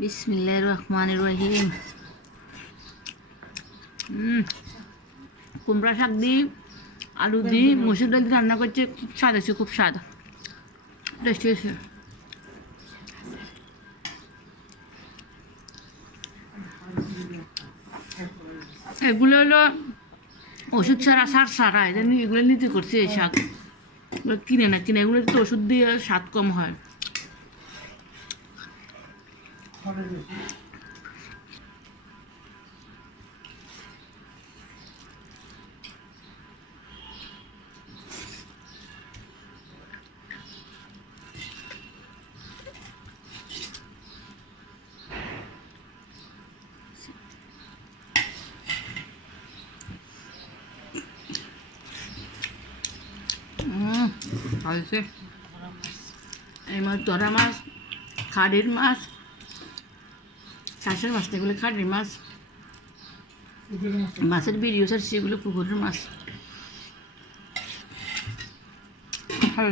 বিসমিল্লাহির রহমানির রহিম। কুমড়া শাক দিয়ে আলু দিয়ে মসুর ডাল দিয়ে রান্না করছে, খুব স্বাদ আছে, খুব স্বাদ, টেস্টি আছে। এগুলো হলো ওষুধ ছাড়া, সার ছাড়া, এগুলো নিতে করছে এই শাক। কিনে না, কিনে এগুলো তো ওষুধ দিয়ে স্বাদ কম হয়। এই মাছ ধরা মাছ, খাড়ির মাছ, চাষের মাছ, এগুলো খাড়ির মাছ। মাছের ভিডিও ছাড়ছি, এগুলো পুকুরের মাছ। ভালো।